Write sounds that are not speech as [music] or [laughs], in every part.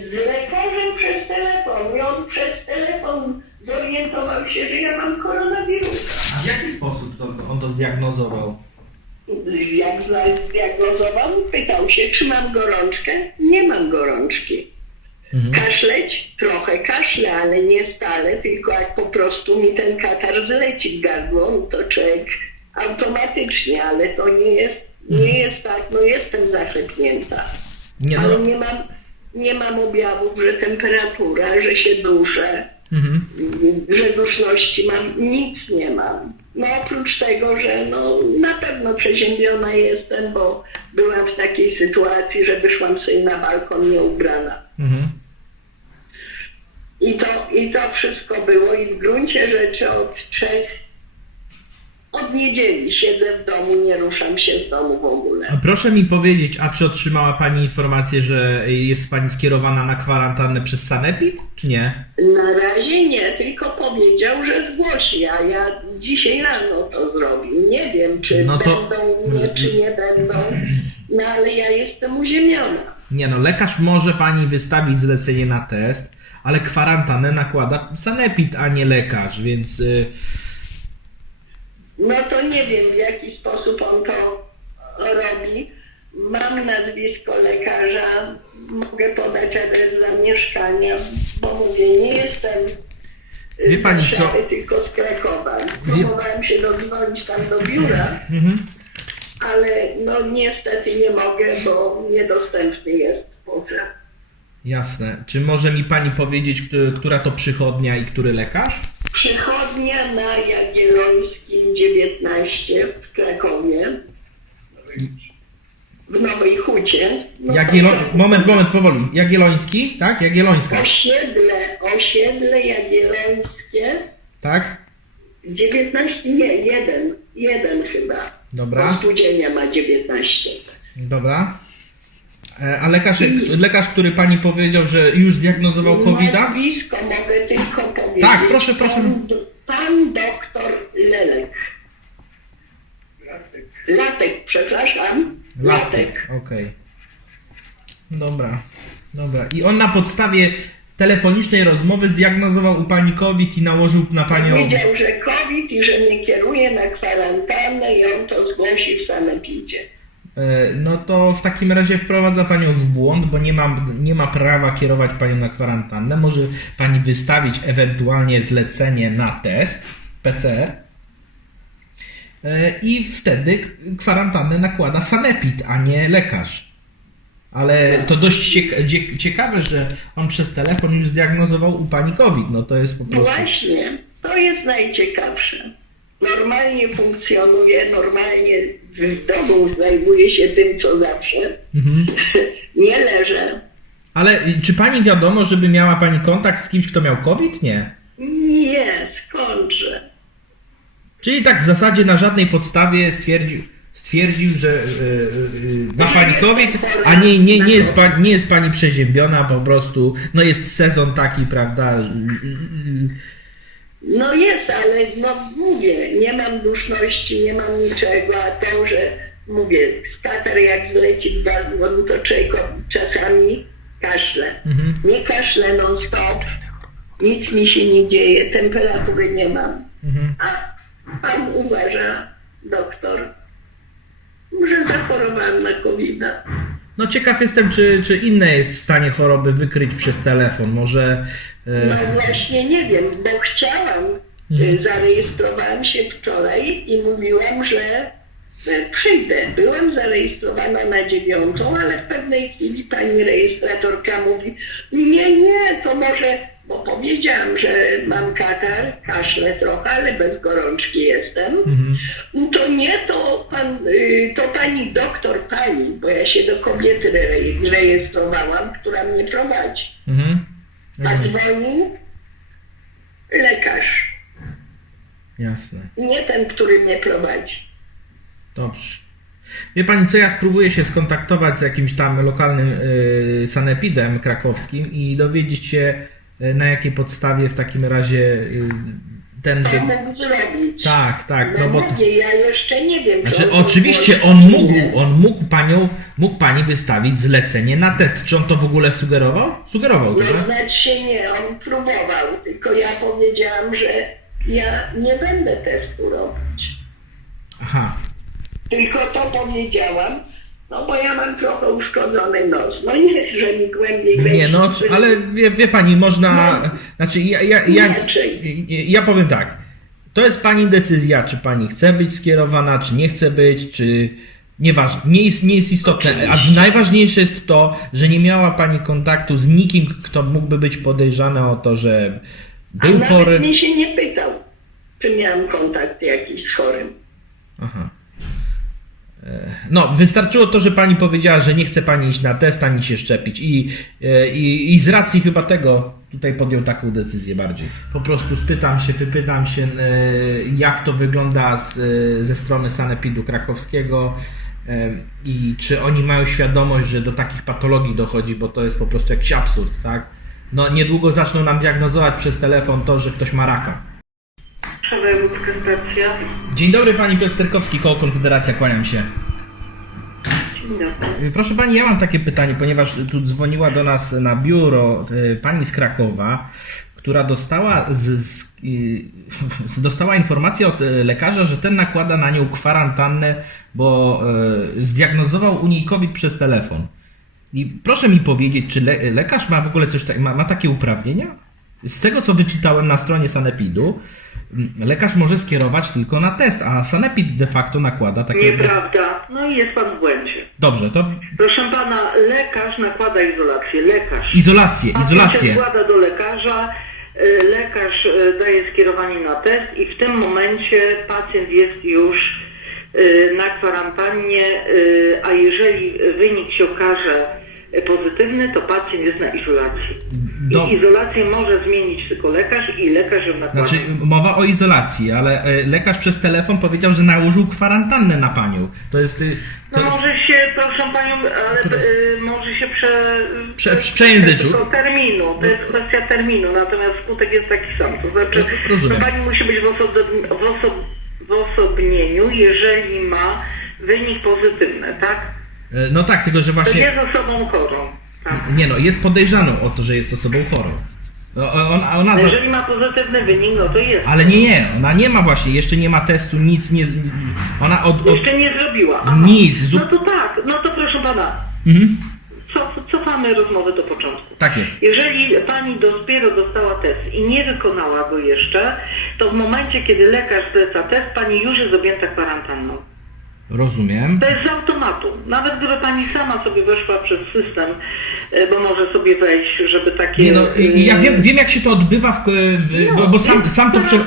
z lekarzem przez telefon i on przez telefon zorientował się, że ja mam koronawirusa. A w jaki sposób to, on to zdiagnozował? Jak zdiagnozowano, pytał się, czy mam gorączkę. Nie mam gorączki. Kaszleć? Trochę kaszle, ale nie stale, tylko jak po prostu mi ten katar zleci w gardło, to człowiek automatycznie, ale to nie jest, nie jest tak, no jestem zaszczepnięta. Nie Ale no. nie mam, nie mam objawów, że temperatura, że się duszę, Mhm. że duszności mam, nic nie mam. No oprócz tego, że no na pewno przeziębiona jestem, bo byłam w takiej sytuacji, że wyszłam sobie na balkon nieubrana. Mhm. I to, I to wszystko było i w gruncie rzeczy od trzech, od niedzieli siedzę w domu, nie ruszam się z domu w ogóle. A proszę mi powiedzieć, a czy otrzymała Pani informację, że jest Pani skierowana na kwarantannę przez Sanepid, czy nie? Na razie nie, tylko powiedział, że zgłosi, a ja dzisiaj rano to zrobił. Nie wiem, czy No to- będą mnie, czy nie będą, no ale ja jestem uziemiona. Nie no, lekarz może Pani wystawić zlecenie na test, ale kwarantannę nakłada Sanepid, a nie lekarz, więc... Y, No to nie wiem, w jaki sposób on to robi. Mam nazwisko lekarza, mogę podać adres zamieszkania, bo mówię, nie jestem z Wie pani co? Tylko z Krakowa. Próbowałem się dodzwonić tam do biura, mhm. ale no niestety nie mogę, bo niedostępny jest poza. Jasne. Czy może mi Pani powiedzieć, któ- która to przychodnia i który lekarz? Przychodnia na Jagiellońskim 19 w Krakowie. W Nowej Hucie. No Jagielo... Moment, moment, powoli. Jagielloński, tak? Jagiellońska, Osiedle, osiedle Jagiellońskie. tak? 19, nie, jeden. Jeden chyba. Dobra. Spółdzielnia ma 19. Dobra. E, A lekarz, lekarz, który Pani powiedział, że już zdiagnozował covid Nazwisko mogę tylko powiedzieć. Tak, proszę, proszę. Pan, pan doktor Lelek. Latek, przepraszam. Latek, okej. Dobra, dobra. I on na podstawie telefonicznej rozmowy zdiagnozował u pani COVID i nałożył na panią. Wiedział, że COVID i że mnie kieruje na kwarantannę i on to zgłosi w sanepidzie. E, No to w takim razie wprowadza panią w błąd, bo nie ma, nie ma prawa kierować panią na kwarantannę. Może pani wystawić ewentualnie zlecenie na test PCR. E, I wtedy kwarantannę nakłada sanepid, a nie lekarz. Ale to dość ciekawe, że on przez telefon już zdiagnozował u pani COVID. No to jest po No prostu. właśnie, to jest najciekawsze. Normalnie funkcjonuje, normalnie w domu zajmuje się tym, co zawsze. Mhm. [laughs] Nie leżę. Ale czy pani wiadomo, żeby miała pani kontakt z kimś, kto miał COVID? Nie, Czyli tak w zasadzie na żadnej podstawie stwierdził, stwierdził że y, y, ma pani COVID, a nie, nie, nie, jest pani, nie jest pani przeziębiona, po prostu no jest sezon taki, prawda? No jest, ale no mówię, nie mam duszności, nie mam niczego, a to, że mówię, skater jak zleci w gardło, to człowiek czasami kaszle. Mhm. Nie kaszle non stop, nic mi się nie dzieje, temperatury nie mam. Mhm. Pan uważa, doktor, że zachorowałam na covid -a. No ciekaw jestem, czy, czy inne jest w stanie choroby wykryć przez telefon. Może. No y, właśnie nie wiem, bo chciałam, y, zarejestrowałam się wczoraj i mówiłam, że y, przyjdę. Byłam zarejestrowana na dziewiątą, ale w pewnej chwili pani rejestratorka mówi, nie, nie, to może, bo powiedziałam, że mam katar, kaszlę trochę, ale bez gorączki jestem. No To nie, to, pan, y, to pani doktor, pani, bo ja się do kobiety re- rejestrowałam, która mnie prowadzi. mhm. Dzwonił lekarz, Jasne. nie ten, który mnie prowadzi. Dobrze. Wie pani co, ja spróbuję się skontaktować z jakimś tam lokalnym y, sanepidem krakowskim i dowiedzieć się na jakiej podstawie w takim razie y, ten, To że... mógł zrobić. Tak, tak, no No bo... To... ja jeszcze nie wiem. Znaczy, oczywiście on mógł, on mógł panią, mógł pani wystawić zlecenie na test. Czy on to w ogóle sugerował? Sugerował No tak? znać się nie, on próbował, tylko ja powiedziałam, że ja nie będę testu robić. Aha. Tylko to powiedziałam, no bo ja mam trochę uszkodzony nos. No nie, że mi głębiej Nie, no, czy- ale wie, wie pani, można. No. Znaczy, ja, ja, ja, ja powiem tak. To jest pani decyzja, czy pani chce być skierowana, czy nie chce być, czy. Nieważne, nie jest, nie jest istotne. A najważniejsze jest to, że nie miała pani kontaktu z nikim, kto mógłby być podejrzany o to, że A był nawet chory. mnie się nie pytał, czy miałam kontakt jakiś z chorym. Aha. No, wystarczyło to, że pani powiedziała, że nie chce pani iść na test ani się szczepić. I, e, i, i z racji chyba tego tutaj podjął taką decyzję bardziej. Po prostu spytam się, wypytam się, e, jak to wygląda z, e, ze strony Sanepidu Krakowskiego i czy oni mają świadomość, że do takich patologii dochodzi, bo to jest po prostu jakiś absurd, tak? No, niedługo zaczną nam diagnozować przez telefon to, że ktoś ma raka. Przewojewódzka stacja. Dzień dobry, pani Piotr Sterkowski, koło Konfederacja, kłaniam się. Dzień dobry. Y, Proszę Pani, ja mam takie pytanie, ponieważ tu dzwoniła do nas na biuro y, pani z Krakowa, która dostała, z, z, y, [laughs] dostała informację od lekarza, że ten nakłada na nią kwarantannę, bo zdiagnozował u niej COVID przez telefon. I proszę mi powiedzieć, czy le, lekarz ma w ogóle coś ma, ma takie uprawnienia? Z tego, co wyczytałem na stronie Sanepidu, lekarz może skierować tylko na test, a Sanepid de facto nakłada takie... Nieprawda. No i jest pan w błędzie. Dobrze, to Proszę pana, lekarz nakłada izolację. Lekarz. izolację, izolację. się składa do lekarza, y, lekarz y, daje skierowanie na test i w tym momencie pacjent jest już y, na kwarantannie, a jeżeli wynik się okaże pozytywny, to pacjent jest na izolacji. Do- I izolację może zmienić tylko lekarz i lekarz ją nakłada. Znaczy, mowa o izolacji, ale e, lekarz przez telefon powiedział, że nałożył kwarantannę na panią. To jest. y, To, No może się, proszę panią, ale To- y, może się prze... Prze- przejęzyczył. To terminu, to jest kwestia terminu, natomiast skutek jest taki sam. To znaczy, No, pani musi być w, osobni- w, osob, w osobnieniu, jeżeli ma wynik pozytywny, tak? E, no tak, tylko że To właśnie. jest osobą chorą. Tak. Nie no, jest podejrzaną o to, że jest osobą chorą. No, ona, ona za... Jeżeli ma pozytywny wynik, no to jest. Ale nie, nie, ona nie ma właśnie, jeszcze nie ma testu, nic nie. Ona od. od... Jeszcze nie zrobiła. Aha. Nic, No zup- to tak, no to proszę pana, Mhm. co, cofamy rozmowę do początku. Tak jest. Jeżeli pani dopiero dostała test i nie wykonała go jeszcze, to w momencie, kiedy lekarz zleca test, pani już jest objęta kwarantanną. Rozumiem. To jest z automatu. Nawet gdyby pani sama sobie weszła przez system, e, bo może sobie wejść, żeby takie... Nie no, i- ja e, wiem, wiem jak się to odbywa, w, w, no, bo, sam, sam to prze...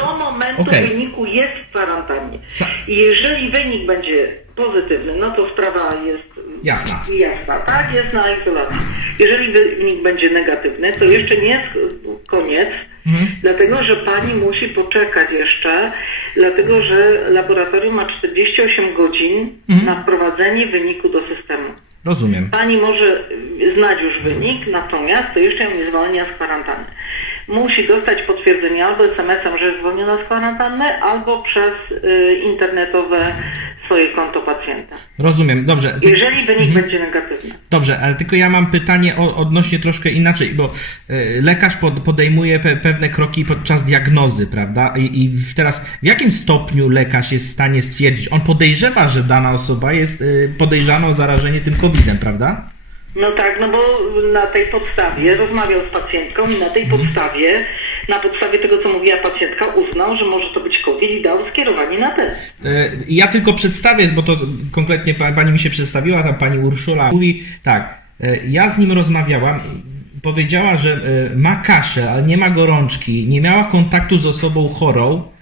Do momentu Okej. wyniku jest w kwarantannie. Sa- I jeżeli wynik będzie pozytywny, no to sprawa jest Jasna. jasna, tak? Jest na izolacji. Jeżeli wynik będzie negatywny, to jeszcze nie jest koniec, Mhm. dlatego że pani musi poczekać jeszcze, dlatego że laboratorium ma 48 godzin Mhm. na wprowadzenie wyniku do systemu. Rozumiem. Pani może znać już wynik, natomiast to jeszcze ją nie zwalnia z kwarantanny. Musi dostać potwierdzenie albo SMS-em, że jest zwolniona z kwarantanny, albo przez y, internetowe swoje konto pacjenta. Rozumiem, dobrze. Ty- Jeżeli wynik będzie negatywny. Dobrze, ale tylko ja mam pytanie o, odnośnie troszkę inaczej, bo y, lekarz pod, podejmuje pe, pewne kroki podczas diagnozy, prawda? I, teraz w jakim stopniu lekarz jest w stanie stwierdzić? On podejrzewa, że dana osoba jest y, podejrzana o zarażenie tym COVID-em, prawda? No tak, no bo na tej podstawie rozmawiał z pacjentką i na tej podstawie, na podstawie tego, co mówiła pacjentka, uznał, że może to być COVID i dał skierowanie na test. Y, Ja tylko przedstawię, bo to konkretnie pa- pani mi się przedstawiła, tam pani Urszula mówi tak, y, ja z nim rozmawiałam, powiedziała, że y, ma kaszę, ale nie ma gorączki, nie miała kontaktu z osobą chorą e,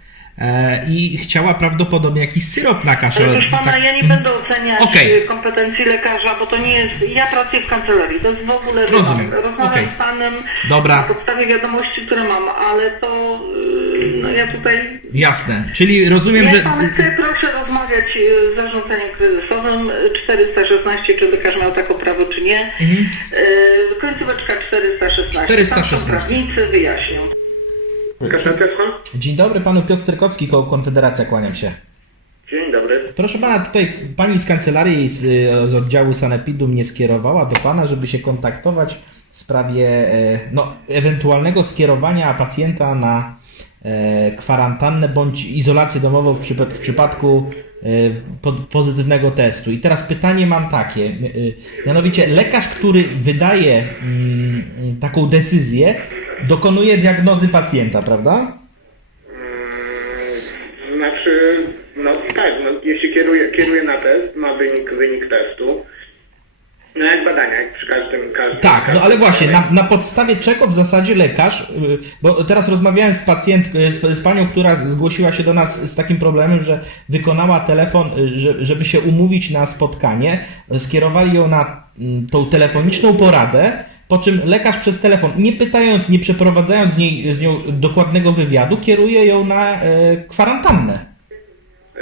i chciała prawdopodobnie jakiś syrop na kaszę. Ale proszę pana, Tak- ja nie będę oceniać Okej. y, kompetencji lekarza, bo to nie jest. Ja pracuję w kancelarii, to jest w ogóle Rozumiem. Rozmawiam Okej. z panem Dobra. na podstawie wiadomości, które mam, ale to y, no ja tutaj. Jasne, czyli rozumiem, Jak że... pan chce, proszę rozmawiać y, z zarządzeniem kryzysowym y, 416, czy lekarz miał taką prawo, czy nie. Y, Końcóweczka 416. 416. Tam są prawnicy wyjaśnią. Dzień dobry, panu Piotr Strykowski, koło Konfederacja, kłaniam się. Dzień dobry. Proszę pana, tutaj pani z kancelarii z, y, z oddziału Sanepidu mnie skierowała do pana, żeby się kontaktować w sprawie e, no, ewentualnego skierowania pacjenta na e, kwarantannę bądź izolację domową w, w przypadku e, po, pozytywnego testu. I teraz pytanie mam takie, mianowicie lekarz, który wydaje mm, taką decyzję, dokonuje diagnozy pacjenta, prawda? Mm, Znaczy, no tak, no, jeśli kieruje, kieruje na test, ma wynik, wynik testu. No jak badania, jak przy każdym, każdym Tak, no ale właśnie, na, na podstawie czego w zasadzie lekarz, y, bo teraz rozmawiałem z pacjent, y, z, z panią, która zgłosiła się do nas z takim problemem, że wykonała telefon, y, że, żeby się umówić na spotkanie, skierowali ją na mm, tą telefoniczną poradę, po czym lekarz przez telefon, nie pytając, nie przeprowadzając z, niej, z nią dokładnego wywiadu, kieruje ją na e, kwarantannę. E,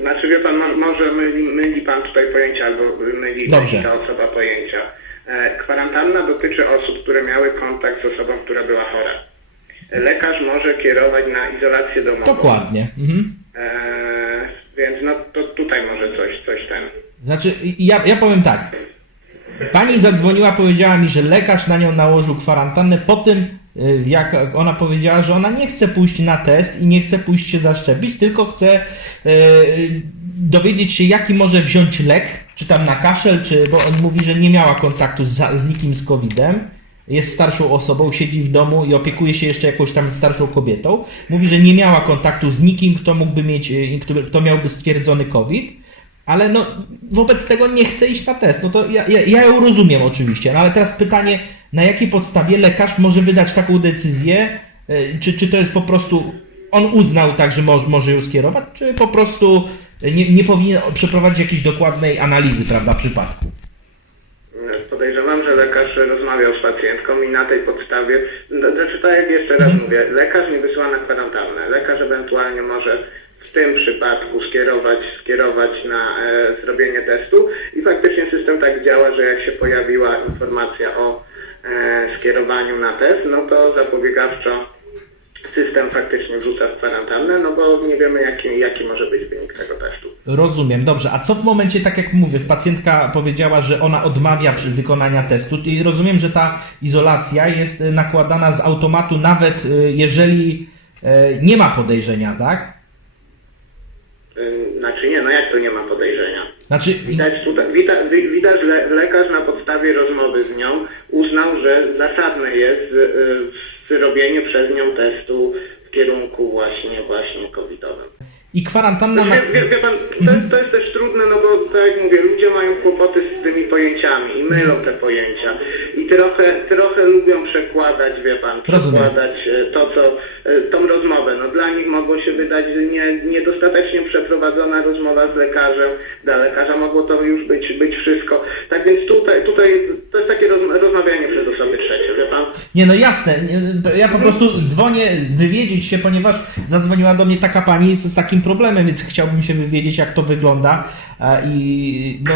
Znaczy wie pan, mo- może myli, myli pan tutaj pojęcia albo myli Dobrze. ta osoba pojęcia. E, Kwarantanna dotyczy osób, które miały kontakt z osobą, która była chora. Lekarz może kierować na izolację domową. Dokładnie. Mhm. E, więc no to tutaj może coś, coś ten. Znaczy, ja, ja powiem tak. Pani zadzwoniła, powiedziała mi, że lekarz na nią nałożył kwarantannę po tym, y, jak ona powiedziała, że ona nie chce pójść na test i nie chce pójść się zaszczepić, tylko chce y, dowiedzieć się, jaki może wziąć lek, czy tam na kaszel, czy, bo on mówi, że nie miała kontaktu z, z nikim z COVID-em. Jest starszą osobą, siedzi w domu i opiekuje się jeszcze jakąś tam starszą kobietą. Mówi, że nie miała kontaktu z nikim, kto mógłby mieć, y, kto miałby stwierdzony COVID. Ale no, wobec tego nie chce iść na test. No to ja, ja, ja ją rozumiem oczywiście, no ale teraz pytanie, na jakiej podstawie lekarz może wydać taką decyzję? Y, Czy, czy to jest po prostu, on uznał tak, że może, może ją skierować, czy po prostu nie, nie powinien przeprowadzić jakiejś dokładnej analizy, prawda, przypadku? Podejrzewam, że lekarz rozmawiał z pacjentką i na tej podstawie, no, znaczy tak jak jeszcze raz mówię, lekarz nie wysyła na kwarantannę. Lekarz ewentualnie może w tym przypadku skierować, skierować na e, zrobienie testu i faktycznie system tak działa, że jak się pojawiła informacja o e, skierowaniu na test, no to zapobiegawczo system faktycznie wrzuca w kwarantannę, no bo nie wiemy jaki, jaki może być wynik tego testu. Rozumiem, dobrze. A co w momencie, tak jak mówię, pacjentka powiedziała, że ona odmawia przy wykonania testu i rozumiem, że ta izolacja jest nakładana z automatu nawet y, jeżeli y, nie ma podejrzenia, tak? Ym, Znaczy nie, no jak to nie ma podejrzenia? Znaczy, Widać, tutaj, widać, wi- widać le, lekarz na podstawie rozmowy z nią uznał, że zasadne jest y, y, zrobienie przez nią testu w kierunku właśnie właśnie covidowym. I kwarantanna na... Wie, wie, wie pan, to jest, to jest też trudne, no bo tak jak mówię, ludzie mają kłopoty z tymi pojęciami i mylą te pojęcia. I trochę, trochę lubią przekładać, wie pan, przekładać e, to, co, e, tą rozmowę. No dla nich mogło się wydać nie, niedostatecznie przeprowadzona rozmowa z lekarzem. Dla lekarza mogło to już być, być wszystko. Tak więc tutaj, tutaj to jest takie roz, rozmawianie przez osoby trzecie, wie pan? Nie, no jasne. Ja po prostu dzwonię wywiedzieć się, ponieważ zadzwoniła do mnie taka pani z, z takim problemem, więc chciałbym się wywiedzieć, jak to wygląda. E, I no,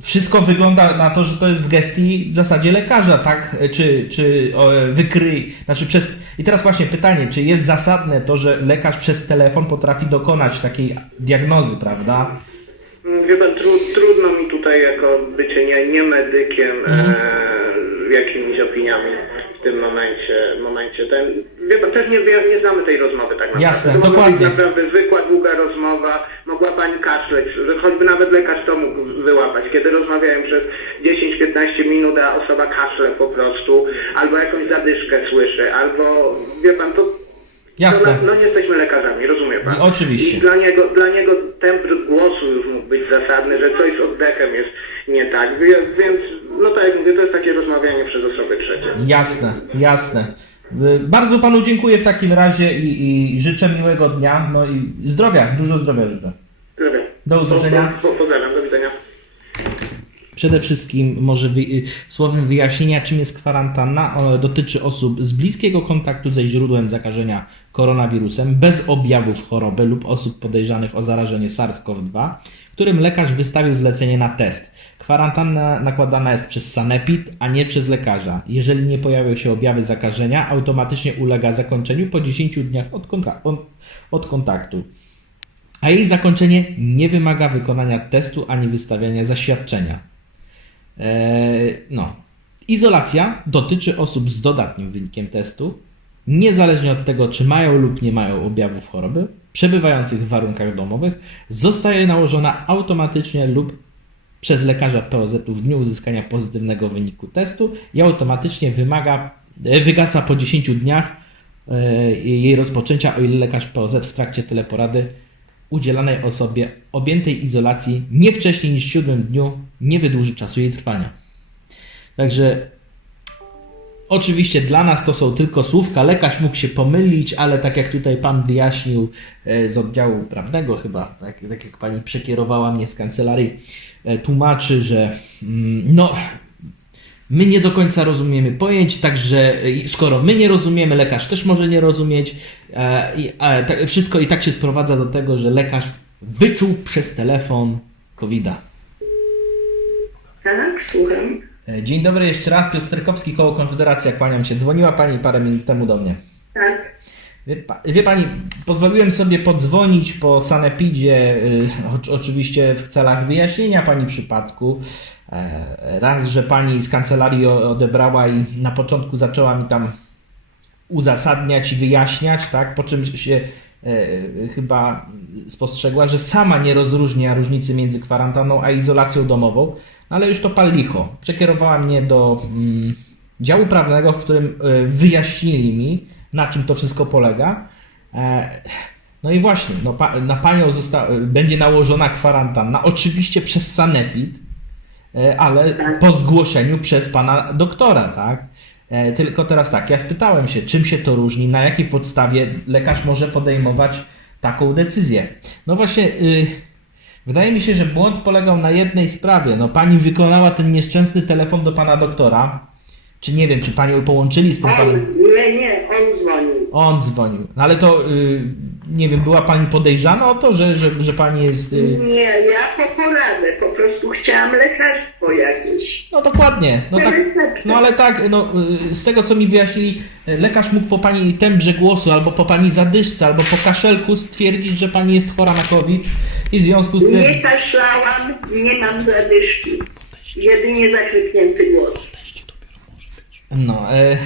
wszystko wygląda na to, że to jest w gestii w zasadzie lekarza, tak? Czy, czy o, wykryj, znaczy przez... I teraz właśnie pytanie, czy jest zasadne to, że lekarz przez telefon potrafi dokonać takiej diagnozy, prawda? Wie pan, tru, trudno mi tutaj jako bycie nie, nie medykiem Mhm. e, jakimiś opiniami w tym momencie. momencie. Ten, wie pan, też nie, nie znamy tej rozmowy tak naprawdę. Jasne, to dokładnie. być naprawdę zwykła, rozmowa. Mogła pani kaszleć, że choćby nawet lekarz to mógł wyłapać. Kiedy rozmawiałem przez 10-15 minut, a osoba kaszle po prostu, albo jakąś zadyszkę słyszy, albo wie pan, to Jasne. no, no nie jesteśmy lekarzami, rozumie pan. I oczywiście. I dla niego, dla niego temp głosu już mógł być zasadny, że coś z oddechem jest nie tak. Więc, no tak jak mówię, to jest takie rozmawianie przez osoby trzecie. Jasne, jasne. Y, Bardzo panu dziękuję w takim razie i, i życzę miłego dnia, no i zdrowia, dużo zdrowia życzę. Zdrowie. Do usłyszenia. Po, po, pozdrawiam, do widzenia. Przede wszystkim może wy, słowem wyjaśnienia, czym jest kwarantanna. O, dotyczy osób z bliskiego kontaktu ze źródłem zakażenia koronawirusem, bez objawów choroby lub osób podejrzanych o zarażenie SARS-CoV-2, którym lekarz wystawił zlecenie na test. Kwarantanna nakładana jest przez sanepid, a nie przez lekarza. Jeżeli nie pojawią się objawy zakażenia, automatycznie ulega zakończeniu po 10 dniach od, od kontaktu. A jej zakończenie nie wymaga wykonania testu ani wystawiania zaświadczenia. Eee, no. Izolacja dotyczy osób z dodatnim wynikiem testu, niezależnie od tego, czy mają lub nie mają objawów choroby, przebywających w warunkach domowych, zostaje nałożona automatycznie lub przez lekarza POZ w dniu uzyskania pozytywnego wyniku testu i automatycznie wymaga, e, wygasa po 10 dniach e, jej rozpoczęcia, o ile lekarz POZ w trakcie teleporady udzielanej osobie objętej izolacji nie wcześniej niż w siódmym dniu nie wydłuży czasu jej trwania. Także Oczywiście dla nas to są tylko słówka, lekarz mógł się pomylić, ale tak jak tutaj pan wyjaśnił e, z oddziału prawnego chyba, tak, tak jak pani przekierowała mnie z kancelarii, tłumaczy, że mm, no my nie do końca rozumiemy pojęć, także e, skoro my nie rozumiemy, lekarz też może nie rozumieć, e, a, tak, wszystko i tak się sprowadza do tego, że lekarz wyczuł przez telefon COVID-a. Tak, słucham. E, Dzień dobry jeszcze raz, Piotr Sterkowski, koło Konfederacja, kłaniam się. Dzwoniła Pani parę minut temu do mnie. Wie, wie Pani, pozwoliłem sobie podzwonić po Sanepidzie, y, oczywiście w celach wyjaśnienia Pani przypadku. E, raz, że Pani z kancelarii odebrała i na początku zaczęła mi tam uzasadniać i wyjaśniać, tak? Po czym się e, chyba spostrzegła, że sama nie rozróżnia różnicy między kwarantanną a izolacją domową, no ale już to pal licho. Przekierowała mnie do mm, działu prawnego, w którym e, wyjaśnili mi, na czym to wszystko polega. E, no i właśnie, no, na panią będzie nałożona kwarantanna, oczywiście przez sanepid, E, ale po zgłoszeniu przez pana doktora, tak? E, Tylko teraz tak, ja spytałem się, czym się to różni, na jakiej podstawie lekarz może podejmować taką decyzję. No właśnie, y, wydaje mi się, że błąd polegał na jednej sprawie. No pani wykonała ten nieszczęsny telefon do pana doktora, czy nie wiem, czy pani ją połączyli z tym panem... Nie, nie, on dzwonił. On dzwonił. No ale to, y, nie wiem, była pani podejrzana o to, że, że, że pani jest... Y, Nie, ja po poradę, po prostu chciałam lekarstwo jakieś. No dokładnie. No, tak, no ale tak, no, y, z tego co mi wyjaśnili, y, lekarz mógł po pani tembrze głosu, albo po pani zadyszce, albo po kaszelku stwierdzić, że pani jest chora na COVID i w związku z tym... Nie kaszlałam, nie mam zadyszki. Jedynie zachrypnięty głos. No, e,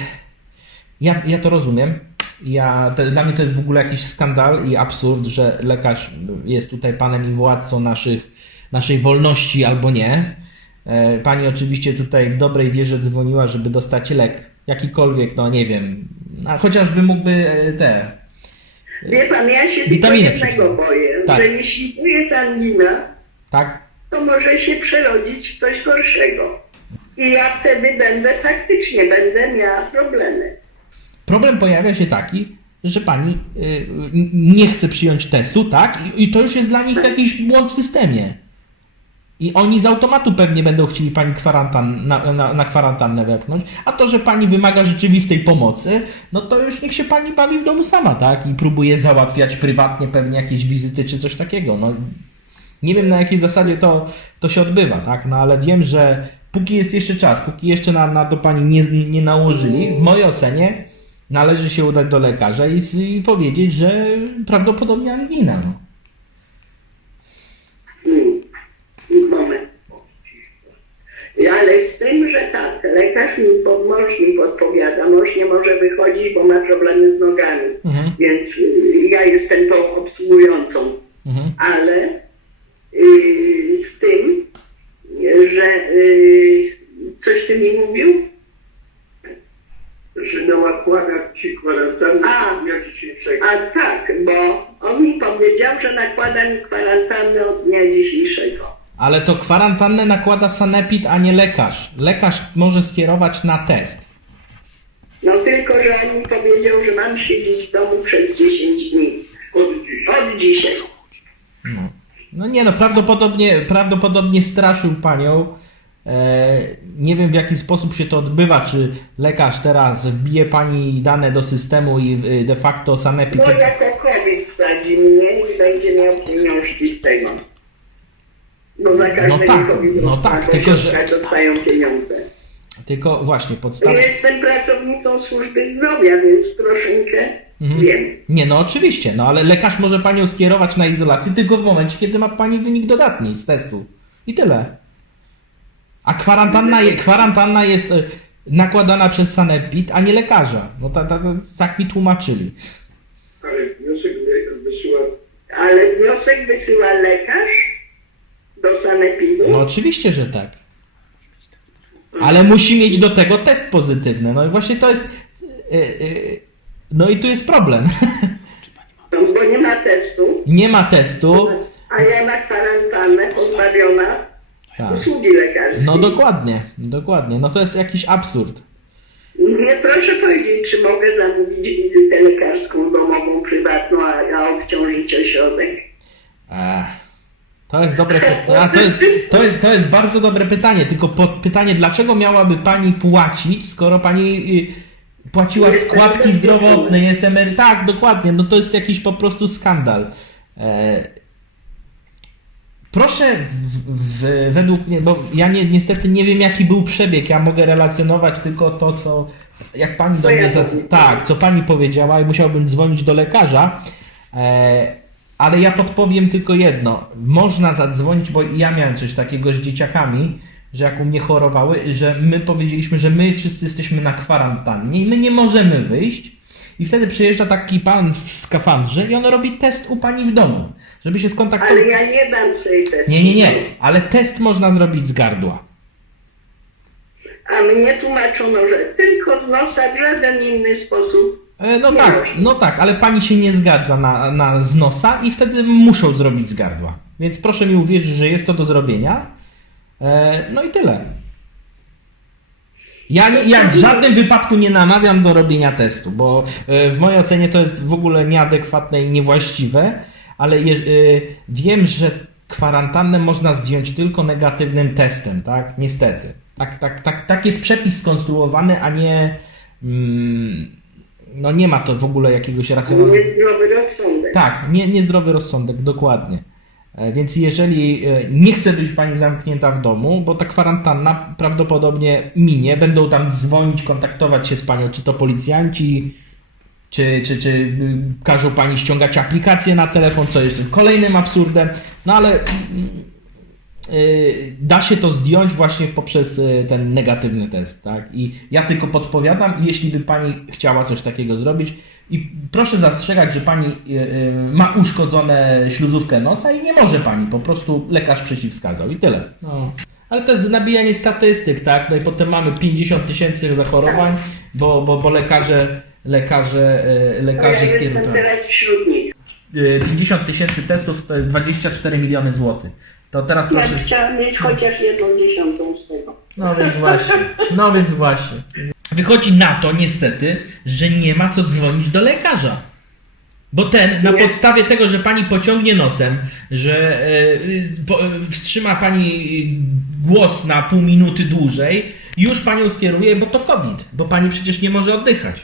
ja, ja to rozumiem. Ja, te, dla mnie to jest w ogóle jakiś skandal i absurd, że lekarz jest tutaj panem i władcą naszych, naszej wolności albo nie. E, pani oczywiście tutaj w dobrej wierze dzwoniła, żeby dostać lek. Jakikolwiek, no nie wiem. A chociażby mógłby e, te. Wie pan, ja się Witaminę tylko jednego boję, Tak. że jeśli tu jest angina, Tak? to może się przerodzić w coś gorszego. I ja wtedy będę, faktycznie będę miała problemy. Problem pojawia się taki, że pani y, nie chce przyjąć testu, tak? I, I to już jest dla nich jakiś błąd w systemie. I oni z automatu pewnie będą chcieli pani kwarantan, na, na, na kwarantannę wepchnąć, a to, że pani wymaga rzeczywistej pomocy, no to już niech się pani bawi w domu sama, tak? I próbuje załatwiać prywatnie pewnie jakieś wizyty czy coś takiego. No, nie wiem na jakiej zasadzie to, to się odbywa, tak? No ale wiem, że póki jest jeszcze czas, póki jeszcze na, na to pani nie, nie nałożyli, w mojej ocenie należy się udać do lekarza i, i powiedzieć, że prawdopodobnie angina. No. Ale z tym, że tak, lekarz mi, pod, mąż mi podpowiada, mąż nie może wychodzić, bo ma problemy z nogami, Mhm. więc y, ja jestem tą obsługującą. Mhm. Ale y, z tym, że y, coś ty mi mówił? że nie nakładać ci A. dnia dzisiejszego. A tak, bo on mi powiedział, że nakłada mi kwarantannę od dnia dzisiejszego. Ale to kwarantannę nakłada sanepid, a nie lekarz. Lekarz może skierować na test. No tylko, że on mi powiedział, że mam siedzieć w domu przez 10 dni. Od dziś. Od dzisiaj. No, no nie no, prawdopodobnie, prawdopodobnie straszył panią. E, nie wiem w jaki sposób się to odbywa, czy lekarz teraz wbije pani dane do systemu i y, de facto sanepid... No jako COVID wsadzi mnie i będzie miał pieniążki z tego. Bo za każdego tak, COVID no tak, tylko że- dostają pieniądze. Tylko właśnie Ja podstawa. jestem pracownicą służby zdrowia, więc troszeczkę Mhm. wiem. Nie, no oczywiście, no ale lekarz może panią skierować na izolację tylko w momencie, kiedy ma pani wynik dodatni z testu. I tyle. A kwarantanna, je, kwarantanna jest e, nakładana przez sanepid, a nie lekarza. No ta, ta, ta, tak mi tłumaczyli. Ale wniosek wy- wysyła Ale wniosek wysyła lekarz do sanepidu. No oczywiście, że tak. Ale musi mieć do tego test pozytywny. No i właśnie to jest. e, e, No i tu jest problem. No, bo nie ma testu, Nie ma testu. a ja na kwarantannę pozbawiona Tak. usługi lekarskiej. No dokładnie, dokładnie. No to jest jakiś absurd. Nie proszę powiedzieć, czy mogę zamówić wizytę lekarską domową, prywatną, a, a obciążyć ośrodek. Ech, to jest dobre pytanie. To jest, to, jest, to jest bardzo dobre pytanie. Tylko pytanie, dlaczego miałaby pani płacić, skoro pani y, płaciła składki zdrowotne, jest emery... Tak, dokładnie. No to jest jakiś po prostu skandal. E, Proszę w, w, według mnie, bo ja nie, niestety nie wiem jaki był przebieg, ja mogę relacjonować tylko to, co jak pani do mnie za, tak, co pani powiedziała i musiałbym dzwonić do lekarza, e, ale ja podpowiem tylko jedno, można zadzwonić, bo ja miałem coś takiego z dzieciakami, że jak u mnie chorowały, że my powiedzieliśmy, że my wszyscy jesteśmy na kwarantannie i my nie możemy wyjść, i wtedy przyjeżdża taki pan w skafandrze i on robi test u pani w domu, żeby się skontaktować. Ale ja nie dam sobie testu. Nie, nie, nie, ale test można zrobić z gardła. A mnie tłumaczono, że tylko z nosa w żaden inny sposób. E, No Nie tak, no tak, ale pani się nie zgadza na, na z nosa i wtedy muszą zrobić z gardła. Więc proszę mi uwierzyć, że jest to do zrobienia. E, no i tyle. Ja, nie, ja w żadnym wypadku nie namawiam do robienia testu, bo e, w mojej ocenie to jest w ogóle nieadekwatne i niewłaściwe, ale je, e, wiem, że kwarantannę można zdjąć tylko negatywnym testem, tak? Niestety. Tak, tak, tak, tak jest przepis skonstruowany, a nie. Mm, no nie ma to w ogóle jakiegoś racjonalnego. Niezdrowy rozsądek. Tak, nie, niezdrowy rozsądek, dokładnie. E, Więc jeżeli e, nie chce być pani zamknięta w domu, bo ta kwarantanna prawdopodobnie minie, będą tam dzwonić, kontaktować się z panią, czy to policjanci, czy, czy, czy y, każą pani ściągać aplikację na telefon, co jest kolejnym absurdem. No ale mm, y, da się to zdjąć właśnie poprzez y, ten negatywny test, tak? I ja tylko podpowiadam, jeśli by pani chciała coś takiego zrobić, i proszę zastrzegać, że pani y, y, ma uszkodzone śluzówkę nosa i nie może pani, po prostu lekarz przeciwwskazał i tyle. No. Ale to jest nabijanie statystyk, tak? No i potem mamy 50 tysięcy zachorowań, bo, bo, bo lekarze, lekarze, ja lekarze skierują. wśród nich. Y, 50 tysięcy testów to jest 24 miliony złotych. To teraz Ja proszę. chciałam mieć chociaż jedną dziesiątą z tego. No więc właśnie. No więc właśnie. Wychodzi na to niestety, że nie ma co dzwonić do lekarza. Bo ten, na Nie. podstawie tego, że pani pociągnie nosem, że e, po, wstrzyma pani głos na pół minuty dłużej, już panią skieruje, bo to COVID, bo pani przecież nie może oddychać.